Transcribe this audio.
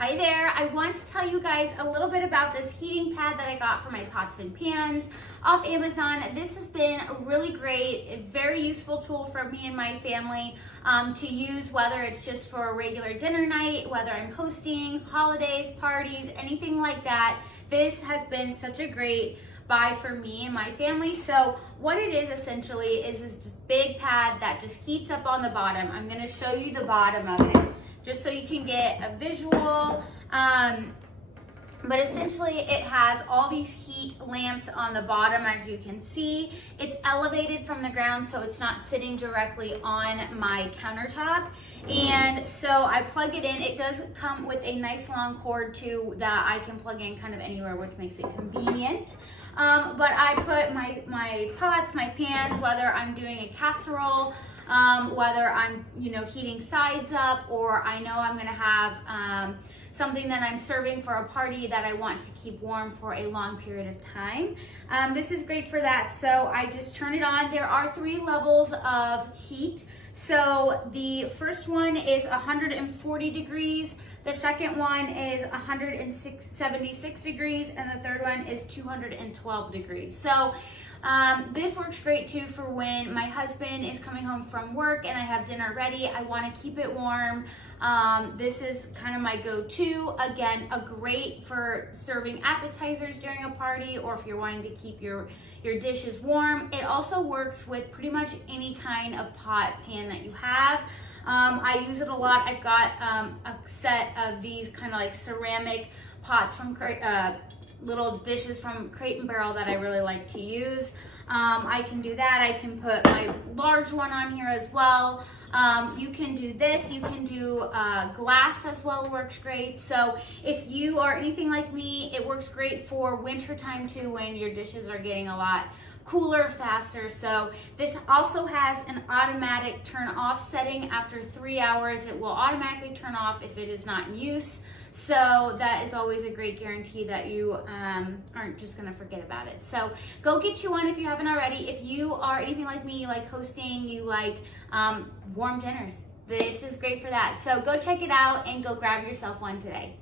Hi there, I want to tell you guys a little bit about this heating pad that I got for my pots and pans off Amazon. This has been really great, a very useful tool for me and my family to use, whether it's just for a regular dinner night, whether I'm hosting, holidays, parties, anything like that. This has been such a great buy for me and my family. So what it is essentially is this just big pad that just heats up on the bottom. I'm gonna show you the bottom of it, just so you can get a visual. But essentially it has all these heat lamps on the bottom, as you can see. It's elevated from the ground, so it's not sitting directly on my countertop. And so I plug it in. It does come with a nice long cord too that I can plug in kind of anywhere, which makes it convenient. But I put my pots, my pans, whether I'm doing a casserole, whether I'm, heating sides up, or I know I'm gonna have something that I'm serving for a party that I want to keep warm for a long period of time. This is great for that. So I just turn it on. There are 3 levels of heat. So the first one is 140 degrees. The second one is 176 degrees, and the third one is 212 degrees. So this works great too for when my husband is coming home from work and I have dinner ready. I want to keep it warm. This is kind of my go-to. Again, a great for serving appetizers during a party, or if you're wanting to keep your dishes warm. It also works with pretty much any kind of pot pan that you have. I use it a lot. I've got a set of these kind of like ceramic pots from little dishes from Crate and Barrel that I really like to use. I can do that. I can put my large one on here as well. You can do this. You can do glass as well. Works great. So if you are anything like me, it works great for winter time too, when your dishes are getting a lot cooler faster. So this also has an automatic turn off setting. After 3 hours, it will automatically turn off if it is not in use. So that is always a great guarantee that you aren't just gonna forget about it. So go get you one if you haven't already. If you are anything like me, you like hosting, you like warm dinners, this is great for that. So go check it out and go grab yourself one today.